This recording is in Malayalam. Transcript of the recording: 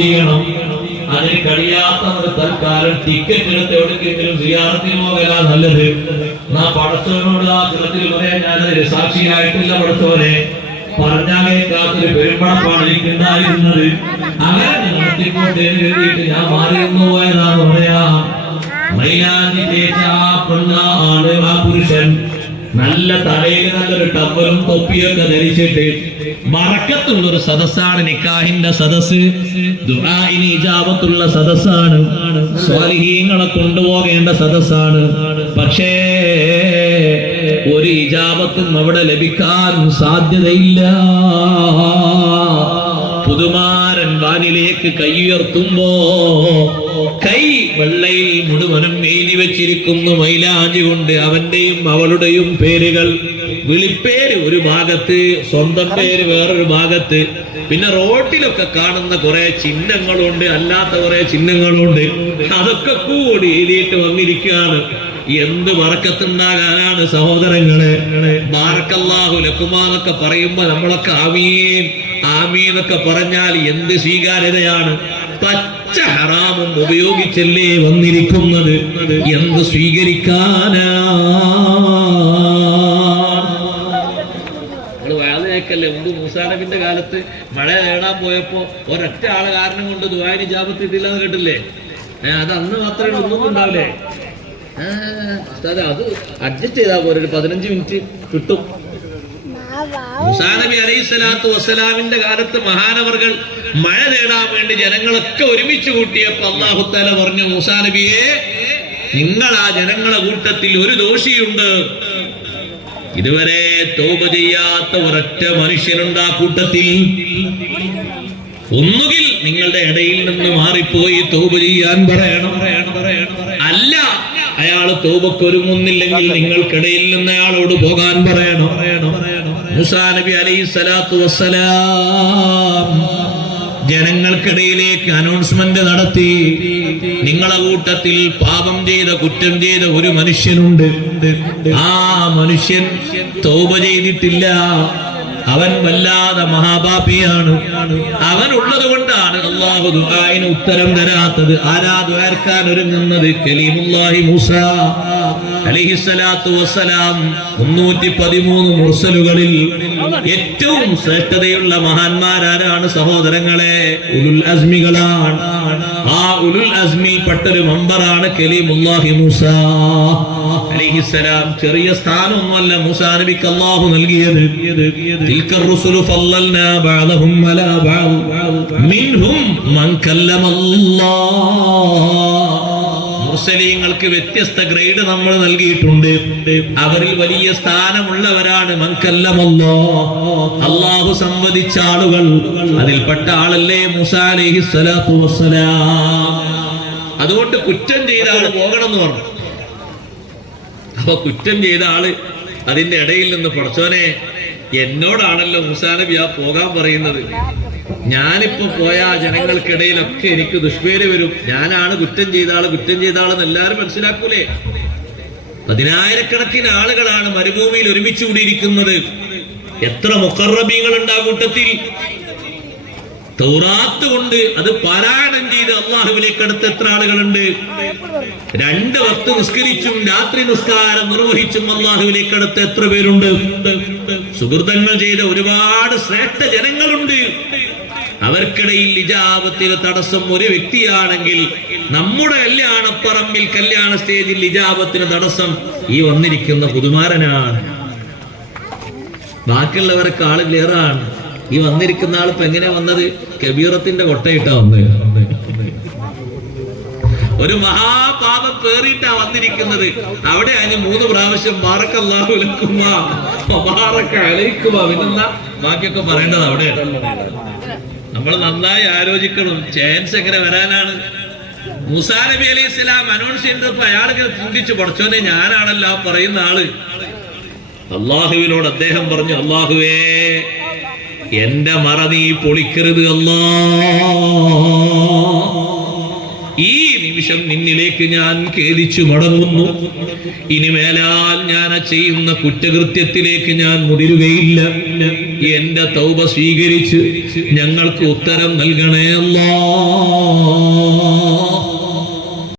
ചെയ്യണം. അതിന് കഴിയാത്തവർ തൽക്കാലം ടിക്കറ്റ് എടുത്ത് എവിടെയെങ്കിലും സിയാറത്തിന് പോകലാ നല്ലത്. പടച്ചവനോട് ആ ചിലത്തിൽ പറയാൻ ഞാനതിന് സാക്ഷിയായിട്ടില്ല. പടച്ചവനെ പറഞ്ഞാൽ കേൾക്കാത്തൊരു പെരുമ്പടപ്പാണ് എനിക്കുണ്ടായിരുന്നത്. അങ്ങനെ നടത്തിക്കൊണ്ടേന്ന് കരുതിയിട്ട് ഞാൻ മാറിയെന്നു പോയതാണ് പറയാ. മൈലാഞ്ചി തേച്ച ആ പെണ്ണാണ് ആ പുരുഷൻ. നല്ല തലയിൽ നല്ലൊരു ടവലും തൊപ്പിയൊക്കെ ധരിച്ചിട്ട് ബറക്കത്തുള്ളൊരു സദസ്സാണ് നിക്കാഹിന്റെ സദസ്. ദുആഇന് ഇജാബത്തുള്ള സദസ്സാണ്. സ്വാലിഹീങ്ങളെ കൊണ്ടുപോകേണ്ട സദസ്സാണ്. പക്ഷേ ഒരു ഇജാബത്തും അവിടെ ലഭിക്കാൻ സാധ്യതയില്ല. പുതുമാരൻ വാനിലേക്ക് കൈയുയർത്തുമ്പോ കൈ വെള്ളയിൽ മുഴുവനും എഴുതി വെച്ചിരിക്കുന്നു മൈലാഞ്ചി കൊണ്ട്. അവന്റെയും അവളുടെയും പേരുകൾ, വിളിപ്പേര് ഒരു ഭാഗത്ത്, സ്വന്തം പേര് വേറൊരു ഭാഗത്ത്. പിന്നെ റോട്ടിലൊക്കെ കാണുന്ന കുറെ ചിഹ്നങ്ങളുണ്ട്, അല്ലാത്ത കുറെ ചിഹ്നങ്ങളുണ്ട്. അതൊക്കെ കൂടി എഴുതിയിട്ട് വന്നിരിക്കുകയാണ്. എന്ത് ബറക്കത്തുണ്ടാകാനാണ് സഹോദരങ്ങളെ. ബാറക്കല്ലാഹു ലക്കുമാ എന്നൊക്കെ പറയുമ്പോ നമ്മളൊക്കെ ആമീൻ ആമീൻ എന്നൊക്കെ പറഞ്ഞാൽ എന്ത് സ്വീകാര്യതയാണ്. പച്ച ഹറാമും ഉപയോഗിച്ചല്ലേ വന്നിരിക്കുന്നത്. എന്ത് സ്വീകരിക്കാനാ. ല്ലേ മുമ്പ് മൂസാ നബിന്റെ കാലത്ത് മഴ നേടാൻ പോയപ്പോ ഒരൊറ്റ ആള് കാരണം കൊണ്ട് ദുആഇന് ഇജാബത്ത് കിട്ടില്ല എന്ന് കേട്ടില്ലേ? അത് അന്ന് മാത്രമേ ഒന്നും ഉണ്ടാവില്ലേ? അത് അഡ്ജസ്റ്റ് ചെയ്താൽ പോലെ ഒരു 15 മിനിറ്റ് കിട്ടും. മൂസാ നബി അലൈഹിസ്സലാത്തു വസ്സലാമിന്റെ കാലത്ത് മഹാനവർകൾ മഴ നേടാൻ വേണ്ടി ജനങ്ങളൊക്കെ ഒരുമിച്ച് കൂട്ടിയപ്പോ അല്ലാഹു തആല പറഞ്ഞു, മൂസാ നബിയെ, നിങ്ങൾ ആ ജനങ്ങളെ കൂട്ടത്തിൽ ഒരു ദോഷിയുണ്ട്. ഇതുവരെ തൗബ ചെയ്യാത്ത ഒരൊറ്റ മനുഷ്യനുണ്ട് ആ കൂട്ടത്തിൽ. ഒന്നുകിൽ നിങ്ങളുടെ ഇടയിൽ നിന്ന് മാറിപ്പോയി തൗബ ചെയ്യാൻ പറയണം. അല്ല, അയാൾ തൗബക്ക് ഒരുങ്ങുന്നില്ലെങ്കിൽ നിങ്ങൾക്കിടയിൽ നിന്ന് അയാളോട് പോകാൻ പറയണം. മൂസാ നബി അലൈഹിസ്സലാത്തു വസ്സലാം ജനങ്ങൾക്കിടയിലേക്ക് അനൗൺസ്മെന്റ് നടത്തി. നിങ്ങളെ കൂട്ടത്തിൽ പാപം ചെയ്ത, കുറ്റം ചെയ്ത ഒരു മനുഷ്യനുണ്ട്. ആ മനുഷ്യൻ തൗബ ചെയ്തിട്ടില്ല. അവൻ വല്ലാതെ മഹാപാപിയാണ്. അവൻ ഉള്ളത് കൊണ്ടാണ് അല്ലാഹു ദുആഇന് ഉത്തരം തരാത്തത്. ആരാ ദുആർക്കാൻ ഒരുങ്ങുന്നത്? കലീമുല്ലാഹി മൂസ അലൈഹിസ്സലാത്തു വസ്സലാം. 313 മുർസലുകളിൽ ഏറ്റവും ശ്രേഷ്ഠതയുള്ള മഹാന്മാരാരാണ് സഹോദരങ്ങളെ? ഉലുൽ അസ്മികളാണ്. ആ ഉലുൽ അസ്മിൽ പെട്ടൊരു മെമ്പറാണ് കലീമുല്ലാഹി മൂസ അലൈഹിസ്സലാം. ചെറിയ സ്ഥാനമൊന്നുമല്ല മൂസാ നബിക്ക് അല്ലാഹു നൽകിയത്. തിൽക റുസുലു ഫല്ലൽനാ ബഅദഹും അലാ ബഅദ് മിൻഹും മൻ കല്ലമല്ലാഹ്. മുർസലീങ്ങൾക്ക് വ്യത്യസ്ത ഗ്രേഡ് നമ്മൾ നൽകിയിട്ടുണ്ട്. അവരിൽ വലിയ സ്ഥാനമുള്ളവരാണ് മൻ കല്ലമല്ലാഹ്, അല്ലാഹു സംവദിച്ച ആളുകൾ. അതിൽപ്പെട്ട ആളല്ലേ മൂസാ അലൈഹിസ്സലാത്തു വസ്സലാം. അതുകൊണ്ട് കുറ്റം ചെയ്ത ആള് പോകണം എന്ന് പറഞ്ഞു. അപ്പൊ കുറ്റം ചെയ്ത ആള് അതിന്റെ ഇടയിൽ നിന്ന്, പടച്ചോനെ, എന്നോടാണല്ലോ മൂസാ നബി ആ പോകാൻ പറയുന്നത്. ഞാനിപ്പോ പോയ ജനങ്ങൾക്കിടയിലൊക്കെ എനിക്ക് ദുഷ്പേര് വരും. ഞാനാണ് കുറ്റം ചെയ്ത ആളെന്ന് എല്ലാവരും മനസ്സിലാക്കൂലേ? 10,000-കണക്കിന് ആളുകളാണ് മരുഭൂമിയിൽ ഒരുമിച്ച് കൂടിയിരിക്കുന്നത്. എത്ര മുഖറബീങ്ങളുണ്ട് ആ കൂട്ടത്തിൽ. തൗറാത്ത് കൊണ്ട് അത് പാരായണം ചെയ്ത് അള്ളാഹുവിലേക്ക് അടുത്ത എത്ര ആളുകളുണ്ട്? 2 വക്ത് നിസ്കരിച്ചും രാത്രി നിസ്കാരം നിർവഹിച്ചും അള്ളാഹുവിലേക്ക് അടുത്ത എത്ര പേരുണ്ട്? സുഹൃതങ്ങൾ ചെയ്ത ഒരുപാട് ശ്രേഷ്ഠ ജനങ്ങളുണ്ട്. അവർക്കിടയിൽ ഇജാബത്തിന് തടസ്സം ഒരു വ്യക്തിയാണെങ്കിൽ, നമ്മുടെ കല്യാണപ്പറമ്പിൽ കല്യാണ സ്റ്റേജിൽ ഇജാബത്തിന് തടസ്സം ഈ വന്നിരിക്കുന്ന പുതുമാരനാണ്. ബാക്കിയുള്ളവരൊക്കെ ആള് ക്ലിയറാണ്. ഈ വന്നിരിക്കുന്ന ആളിപ്പോ എങ്ങനെയാ വന്നത്? കബീറത്തിന്റെ കൊട്ടയിട്ടാ വന്നത്. ഒരു മഹാപാപം പേറിയിട്ടാ വന്നിരിക്കുന്നത്. അവിടെ അതിന് 3 പ്രാവശ്യം ബാറക്കല്ലാഹു ലക്കുമാ വബാറക അലൈക്കുമാ. പിന്നെന്താ ബാക്കിയൊക്കെ പറയേണ്ടത് അവിടെ. നമ്മൾ നന്നായി ആലോചിക്കണം. ചാൻസ് എങ്ങനെ വരാനാണ്? മൂസാ നബി അലൈഹിസ്സലാം അനൗൺസ് ചെയ്തപ്പോ അയാളിങ്ങനെ ചിന്തിച്ചു, പടച്ചോനെ, ഞാനാണല്ലോ ആ പറയുന്ന ആള്. അള്ളാഹുവിനോട് അദ്ദേഹം പറഞ്ഞു, അള്ളാഹുവേ, എന്റെ മറ നീ പൊളിക്കരുത് അല്ലാ. ഈ നിമിഷം നിമിഷം നിന്നിലേക്ക് ഞാൻ ഖേദിച്ചു മടങ്ങുന്നു. ഇനി മേലാൽ ഞാൻ ചെയ്യുന്ന കുറ്റകൃത്യത്തിലേക്ക് ഞാൻ മുതിരുകയില്ല. എന്റെ തൗബ സ്വീകരിച്ച് ഞങ്ങൾക്ക് ഉത്തരം നൽകണേ അല്ലാഹ്.